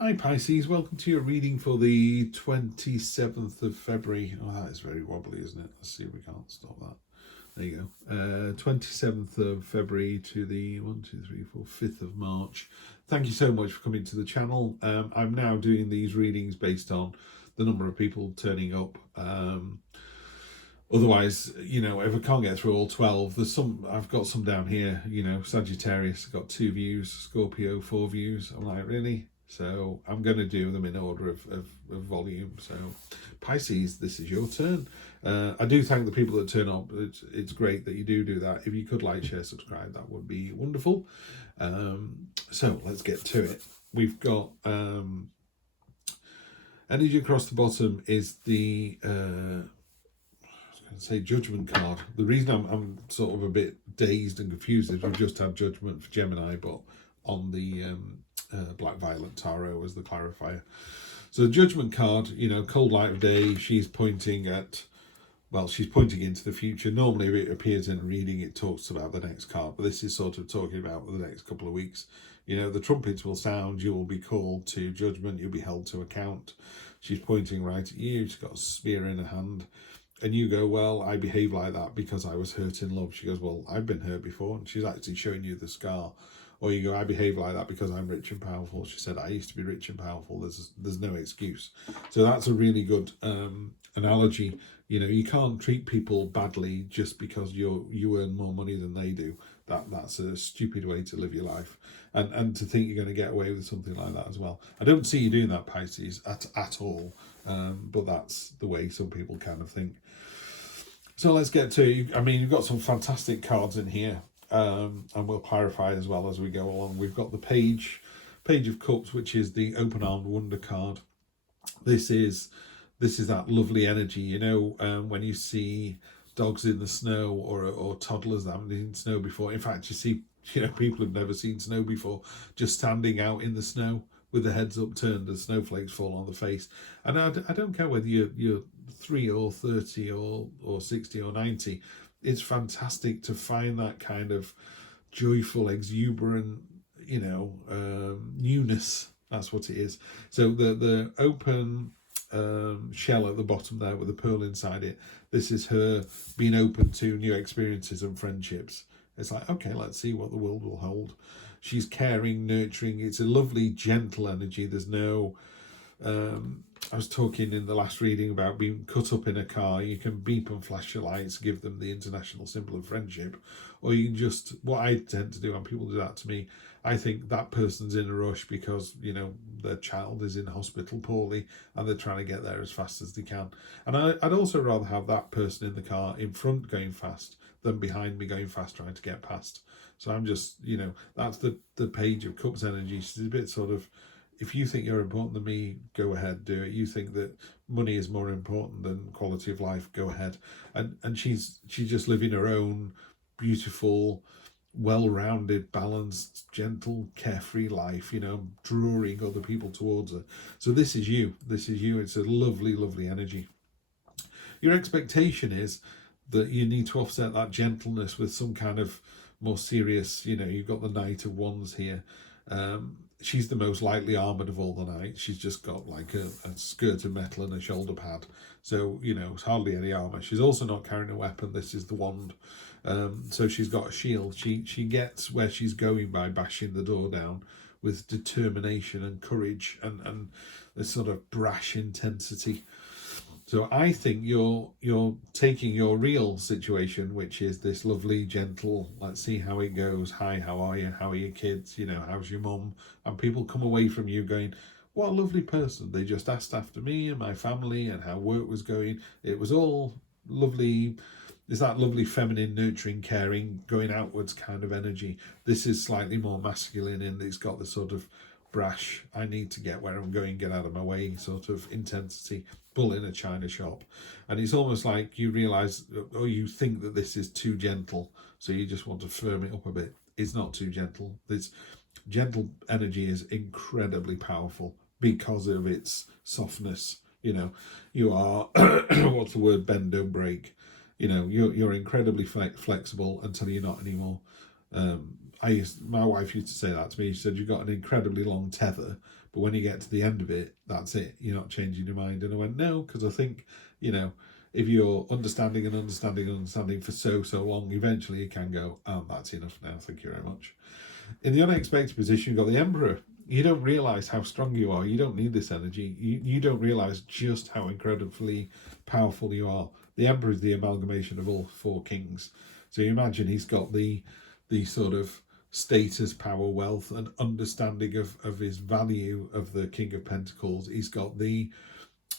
Hi Pisces, welcome to your reading for the 27th of February. Oh, that is very wobbly, isn't it? Let's see if we can't stop that. There you go. 27th of February to the 5th of March. Thank you so much for coming to the channel. I'm now doing these readings based on the number of people turning up. Otherwise, if I can't get through all 12, I've got some down here, Sagittarius, I've got 2 views, Scorpio, 4 views. I'm like, really? So I'm going to do them in order of volume. So Pisces, this is your turn. I do thank the people that turn up. It's great that you do that. If you could like, share, subscribe, that would be wonderful. So let's get to it. We've got energy across the bottom is the say Judgment card. The reason I'm sort of a bit dazed and confused is we've just had Judgment for Gemini, but on the Black Violet Tarot as the clarifier. So the Judgment card, cold light of day, she's pointing into the future. Normally if it appears in a reading, it talks about the next card, but this is sort of talking about the next couple of weeks. The trumpets will sound, you will be called to judgment, you'll be held to account. She's pointing right at you, she's got a spear in her hand. And you go, well, I behave like that because I was hurt in love. She goes, well, I've been hurt before. And she's actually showing you the scar. Or you go, I behave like that because I'm rich and powerful. She said, I used to be rich and powerful. There's no excuse. So that's a really good analogy. You can't treat people badly just because you earn more money than they do. That's a stupid way to live your life. And to think you're going to get away with something like that as well. I don't see you doing that, Pisces, at all. But that's the way some people kind of think. So let's get to, you've got some fantastic cards in here, and we'll clarify as well as we go along. We've got the Page of Cups, which is the open-armed wonder card. This is that lovely energy, when you see dogs in the snow or toddlers that haven't seen snow before. In fact, you see, people who've never seen snow before just standing out in the snow with the heads upturned, the snowflakes fall on the face. And I don't care whether you're 3 or 30 or 60 or 90. It's fantastic to find that kind of joyful, exuberant, newness. That's what it is. So the open shell at the bottom there with a pearl inside it, this is her being open to new experiences and friendships. It's like, okay, let's see what the world will hold. She's caring, nurturing. It's a lovely, gentle energy. There's no... I was talking in the last reading about being cut up in a car. You can beep and flash your lights, give them the international symbol of friendship. Or you can just... What I tend to do when people do that to me, I think that person's in a rush because, their child is in hospital poorly and they're trying to get there as fast as they can. And I'd also rather have that person in the car in front going fast than behind me going fast trying to get past. So I'm just, that's the Page of Cups energy. She's a bit sort of, if you think you're important than me, go ahead, do it. You think that money is more important than quality of life, go ahead. And she's just living her own beautiful, well-rounded, balanced, gentle, carefree life, drawing other people towards her. So this is you. It's a lovely, lovely energy. Your expectation is that you need to offset that gentleness with some kind of more serious, you've got the Knight of Wands here. She's the most lightly armoured of all the knights. She's just got like a skirt of metal and a shoulder pad. So, it's hardly any armour. She's also not carrying a weapon. This is the wand. So she's got a shield. She gets where she's going by bashing the door down with determination and courage and a sort of brash intensity. So I think you're taking your real situation, which is this lovely, gentle, let's see how it goes. Hi, how are you? How are your kids? How's your mum? And people come away from you going, what a lovely person. They just asked after me and my family and how work was going. It was all lovely. It's that lovely feminine, nurturing, caring, going outwards kind of energy. This is slightly more masculine and it's got the sort of brash, I need to get where I'm going, get out of my way sort of intensity, bull in a china shop. And it's almost like you realise, or you think that this is too gentle, so you just want to firm it up a bit. It's not too gentle. This gentle energy is incredibly powerful because of its softness. You are, what's the word, bend, don't break. You're incredibly flexible until you're not anymore. my wife used to say that to me. She said, you've got an incredibly long tether, but when you get to the end of it, that's it. You're not changing your mind. And I went, no, because I think, you know, if you're understanding and understanding and understanding for so long, eventually you can go, oh, that's enough now. Thank you very much. In the unexpected position, you've got the Emperor. You don't realise how strong you are. You don't need this energy. You don't realise just how incredibly powerful you are. The Emperor is the amalgamation of all 4 kings. So you imagine he's got the sort of status, power, wealth, and understanding of his value of the King of Pentacles. He's got the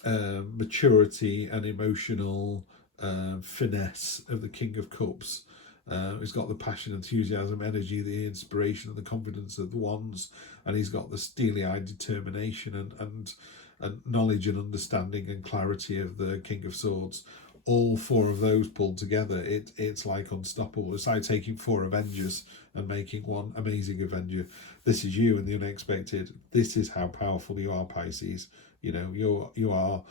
maturity and emotional finesse of the King of Cups. He's got the passion, enthusiasm, energy, the inspiration, and the confidence of the Wands, and he's got the steely-eyed determination and knowledge and understanding and clarity of the King of Swords. All 4 of those pulled together, it's like unstoppable. It's like taking 4 Avengers and making one amazing Avenger. This is you in the unexpected. This is how powerful you are, Pisces. You know, you are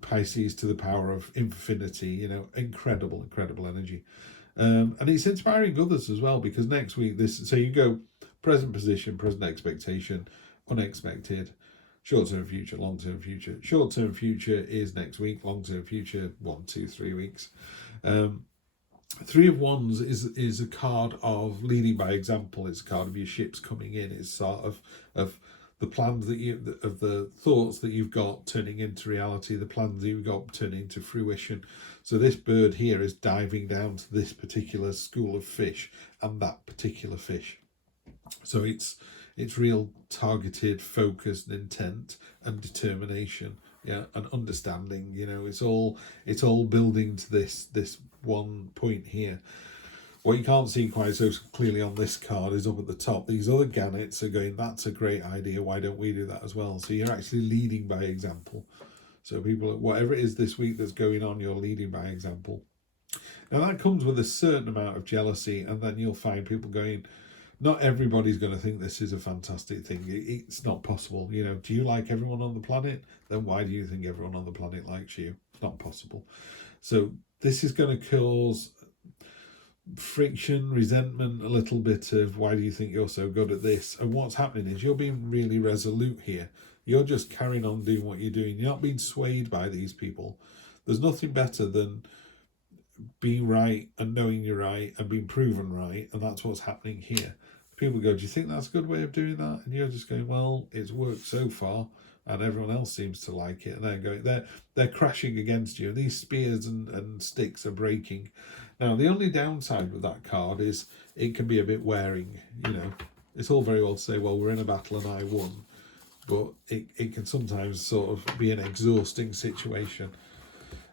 Pisces to the power of infinity. You know, incredible energy. And it's inspiring others as well, because next week, so you go present position, present expectation, unexpected, short-term future, long-term future. Short-term future is next week, long-term future, 1, 2, 3 weeks. 3 of Wands is a card of leading by example. It's a card of your ships coming in. It's sort of the plans of the thoughts that you've got turning into reality, the plans that you've got turning into fruition. So this bird here is diving down to this particular school of fish and that particular fish. So it's real targeted, focused intent and determination, yeah, and understanding. You know, it's all building to this one point here. What you can't see quite so clearly on this card is up at the top. These other gannets are going, that's a great idea, why don't we do that as well? So you're actually leading by example. So people, whatever it is this week that's going on, you're leading by example. Now that comes with a certain amount of jealousy, and then you'll find people going, not everybody's going to think this is a fantastic thing. It's not possible. You know, do you like everyone on the planet? Then why do you think everyone on the planet likes you? It's not possible. So this is going to cause friction, resentment, a little bit of why do you think you're so good at this? And what's happening is you're being really resolute here. You're just carrying on doing what you're doing. You're not being swayed by these people. There's nothing better than being right and knowing you're right and being proven right, and that's what's happening here. People go, do you think that's a good way of doing that? And you're just going, well, it's worked so far and everyone else seems to like it, and they're going, they're crashing against you. These spears and sticks are breaking. Now the only downside with that card is it can be a bit wearing. You know, it's all very well to say, well, we're in a battle and I won, but it can sometimes sort of be an exhausting situation.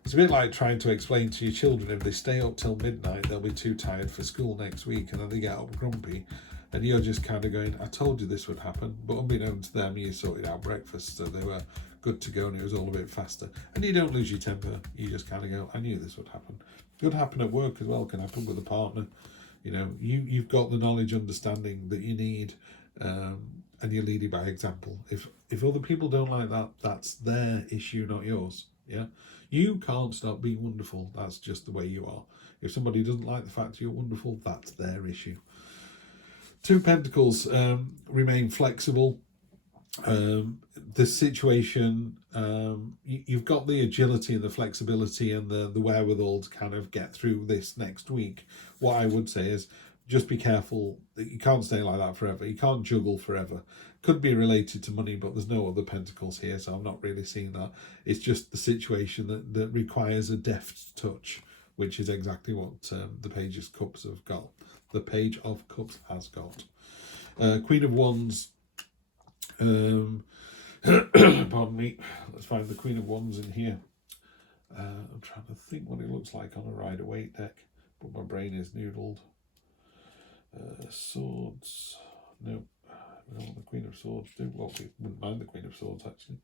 It's a bit like trying to explain to your children, if they stay up till midnight, they'll be too tired for school next week, and then they get up grumpy, and you're just kind of going, I told you this would happen, but unbeknownst to them, you sorted out breakfast, so they were good to go, and it was all a bit faster. And you don't lose your temper, you just kind of go, I knew this would happen. Could happen at work as well, can happen with a partner. You know, you've got the knowledge, understanding that you need, and you're leading by example. If other people don't like that, that's their issue, not yours. Yeah, you can't stop being wonderful. That's just the way you are. If somebody doesn't like the fact you're wonderful, that's their issue. 2 Pentacles, remain flexible. The situation, you've got the agility and the flexibility and the wherewithal to kind of get through this next week. What I would say is just be careful that you can't stay like that forever. You can't juggle forever. Could be related to money, but there's no other pentacles here, so I'm not really seeing that. It's just the situation that requires a deft touch, which is exactly what the Page of Cups have got. The Page of Cups has got. Queen of Wands. Pardon me. Let's find the Queen of Wands in here. I'm trying to think what it looks like on a Rider-Waite deck, but my brain is noodled. Swords. Nope. We don't want the Queen of Swords, do. Well, we wouldn't mind the Queen of Swords, actually.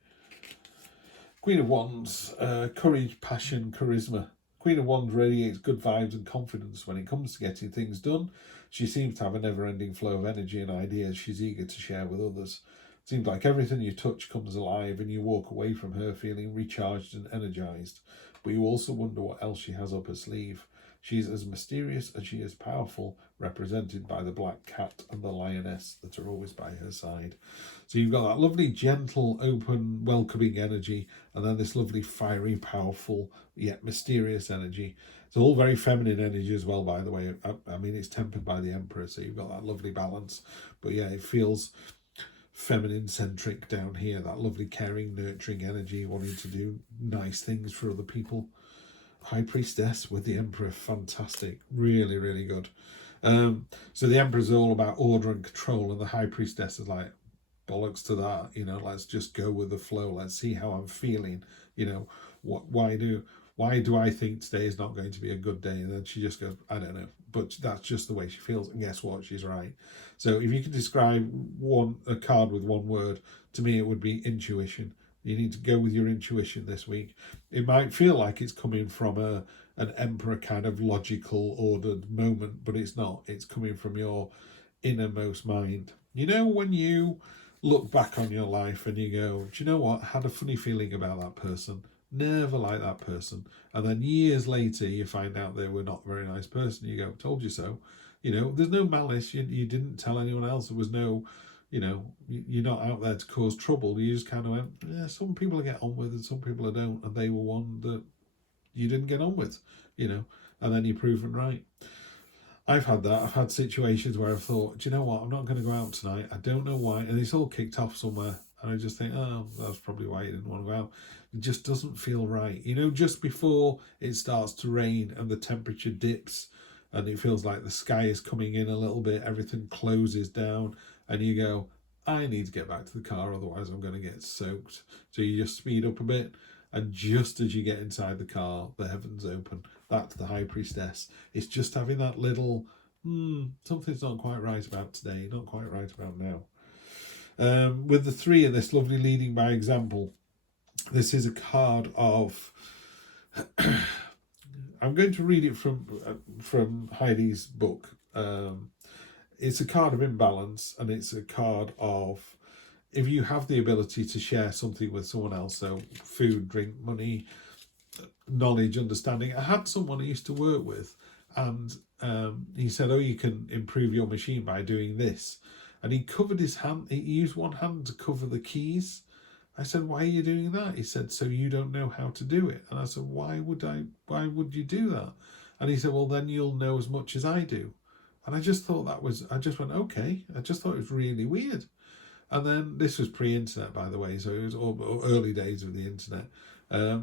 Queen of Wands. Courage, passion, charisma. Queen of Wands radiates good vibes and confidence when it comes to getting things done. She seems to have a never-ending flow of energy and ideas she's eager to share with others. Seems like everything you touch comes alive and you walk away from her feeling recharged and energised. But you also wonder what else she has up her sleeve. She's as mysterious as she is powerful, represented by the black cat and the lioness that are always by her side. So you've got that lovely, gentle, open, welcoming energy, and then this lovely, fiery, powerful, yet mysterious energy. It's all very feminine energy as well, by the way. I mean, it's tempered by the Emperor, so you've got that lovely balance. But yeah, it feels feminine centric down here, that lovely caring, nurturing energy, wanting to do nice things for other people. High Priestess with the Emperor, fantastic, really, really good. So the Emperor's all about order and control, and the High Priestess is like, bollocks to that, you know, let's just go with the flow, let's see how I'm feeling, you know, why do I think today is not going to be a good day? And then she just goes, I don't know, but that's just the way she feels. And guess what? She's right. So if you could describe a card with one word, to me, it would be intuition. You need to go with your intuition this week. It might feel like it's coming from an Emperor kind of logical, ordered moment, but it's not. It's coming from your innermost mind. You know, when you look back on your life and you go, do you know what? I had a funny feeling about that person. Never liked that person. And then years later, you find out they were not a very nice person. You go, told you so. You know, there's no malice. You didn't tell anyone else. There was no, you know, you're not out there to cause trouble. You just kind of went, yeah, some people I get on with and some people I don't. And they were one that you didn't get on with, you know, and then you're proven right. I've had that. I've had situations where I've thought, do you know what? I'm not going to go out tonight. I don't know why. And it's all kicked off somewhere. And I just think, oh, that's probably why you didn't want to go out. It just doesn't feel right. You know, just before it starts to rain and the temperature dips and it feels like the sky is coming in a little bit, everything closes down and you go, I need to get back to the car, otherwise I'm going to get soaked. So you just speed up a bit. And just as you get inside the car, the heavens open. That's the High Priestess. It's just having that little, something's not quite right about today, not quite right about now. With the 3 in this lovely leading by example, this is a card of, I'm going to read it from Heidi's book. It's a card of imbalance, and it's a card of, if you have the ability to share something with someone else, so food, drink, money, knowledge, understanding. I had someone I used to work with, and he said, oh, you can improve your machine by doing this. And he covered his hand, he used one hand to cover the keys. I said, why are you doing that? He said, so you don't know how to do it. And I said, why would you do that? And he said, well, then you'll know as much as I do. And I just thought I just went, okay. I just thought it was really weird. And then this was pre-internet, by the way, so it was all early days of the internet.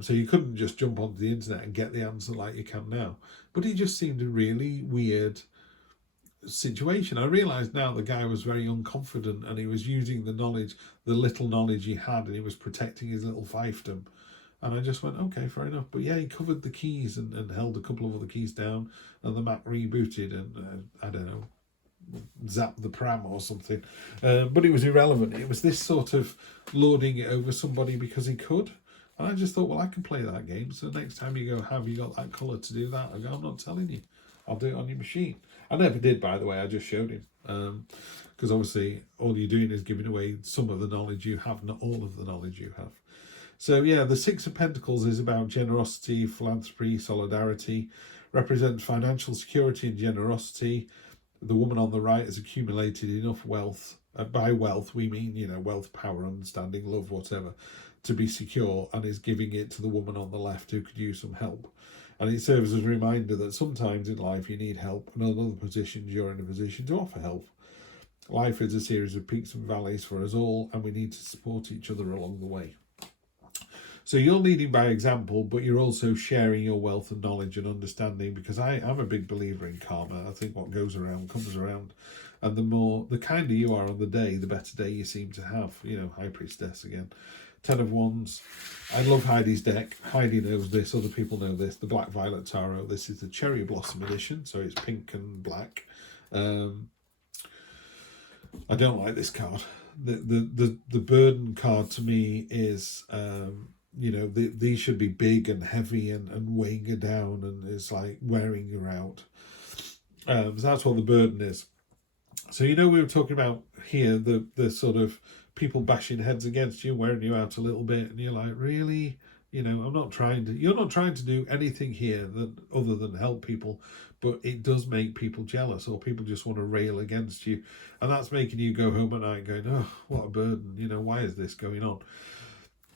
So you couldn't just jump onto the internet and get the answer like you can now. But it just seemed a really weird situation. I realised now the guy was very unconfident and he was using the knowledge, the little knowledge he had, and he was protecting his little fiefdom. And I just went, okay, fair enough. But yeah, he covered the keys and held a couple of other keys down, and the Mac rebooted and, I don't know, zap the pram or something, but it was irrelevant. It was this sort of lording it over somebody because he could, and I just thought, well, I can play that game, so next time you go, have you got that colour to do that? I go, I'm not telling you, I'll do it on your machine. I never did, by the way. I just showed him, because obviously all you're doing is giving away some of the knowledge you have, not all of the knowledge you have. So yeah, the 6 of Pentacles is about generosity, philanthropy, solidarity, represents financial security and generosity. The woman on the right has accumulated enough wealth. By wealth, we mean, you know, wealth, power, understanding, love, whatever, to be secure, and is giving it to the woman on the left who could use some help. And it serves as a reminder that sometimes in life you need help, and in other positions you're in a position to offer help. Life is a series of peaks and valleys for us all, and we need to support each other along the way. So you're leading by example, but you're also sharing your wealth and knowledge and understanding, because I'm a big believer in karma. I think what goes around comes around. And the kinder you are on the day, the better day you seem to have. You know, High Priestess again. 10 of Wands. I love Heidi's deck. Heidi knows this. Other people know this. The Black Violet Tarot. This is the Cherry Blossom edition. So it's pink and black. I don't like this card. The burden card to me is... you know, these should be big and heavy and weighing her down, and it's like wearing her out. So that's what the burden is. So, you know, we were talking about here the sort of people bashing heads against you, wearing you out a little bit, and you're like, really? You know, you're not trying to do anything here that other than help people, but it does make people jealous, or people just want to rail against you. And that's making you go home at night going, oh, what a burden, you know, why is this going on?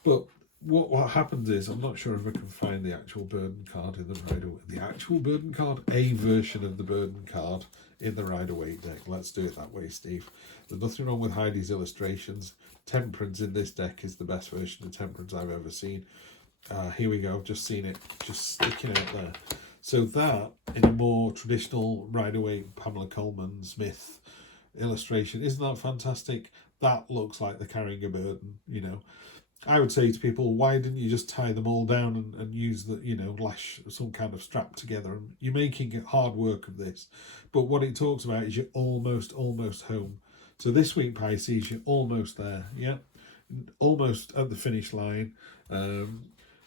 But what happens is, I'm not sure if I can find the actual burden card in the Rider-Waite. The actual burden card, a version of the burden card in the Rider-Waite deck. Let's do it that way, Steve. There's nothing wrong with Heidi's illustrations. Temperance in this deck is the best version of Temperance I've ever seen. Here we go, I've just seen it, just sticking out there. So that, in a more traditional Rider-Waite, Pamela Coleman Smith illustration, isn't that fantastic? That looks like they're carrying a burden, you know. I would say to people, why didn't you just tie them all down and use the, you know, lash some kind of strap together? And you're making hard work of this. But what it talks about is you're almost home. So this week, Pisces, you're almost there, yeah? Almost at the finish line.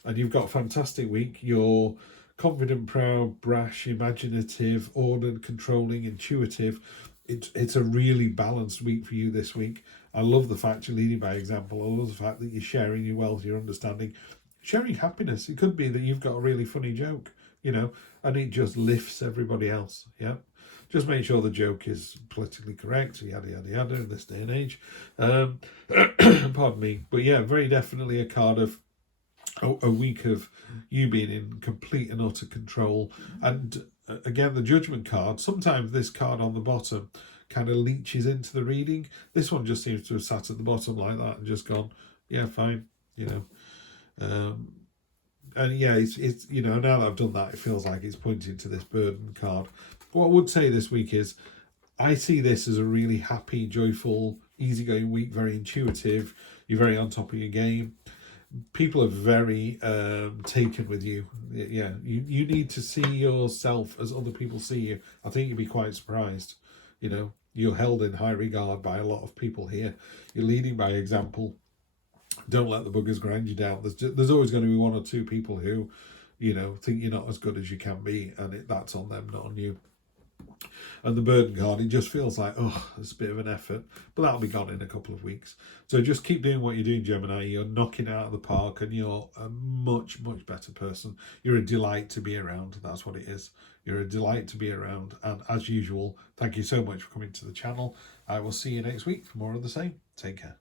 And you've got a fantastic week. You're confident, proud, brash, imaginative, ordered, controlling, intuitive. It's a really balanced week for you this week. I love the fact you're leading by example. I love the fact that you're sharing your wealth, your understanding, sharing happiness. It could be that you've got a really funny joke, you know, and it just lifts everybody else. Yeah. Just make sure the joke is politically correct, yada, yada, yada, in this day and age. Pardon me. But yeah, very definitely a card of a week of you being in complete and utter control. And again, the Judgment card, sometimes this card on the bottom kind of leeches into the reading. This one just seems to have sat at the bottom like that and just gone, yeah, fine, you know. And yeah, it's you know, now that I've done that, it feels like it's pointing to this burden card. What I would say this week is, I see this as a really happy, joyful, easygoing week, very intuitive. You're very on top of your game. People are very taken with you. Yeah, you need to see yourself as other people see you. I think you'd be quite surprised. You know, you're held in high regard by a lot of people here. You're leading by example. Don't let the buggers grind you down. There's always going to be one or two people who, you know, think you're not as good as you can be, and that's on them, not on you. And the burden card, it just feels like, oh, it's a bit of an effort, but that'll be gone in a couple of weeks. So just keep doing what you're doing, Gemini. You're knocking it out of the park, and you're a much better person. You're a delight to be around. That's what it is. You're a delight to be around. And as usual, thank you so much for coming to the channel. I will see you next week for more of the same. Take care.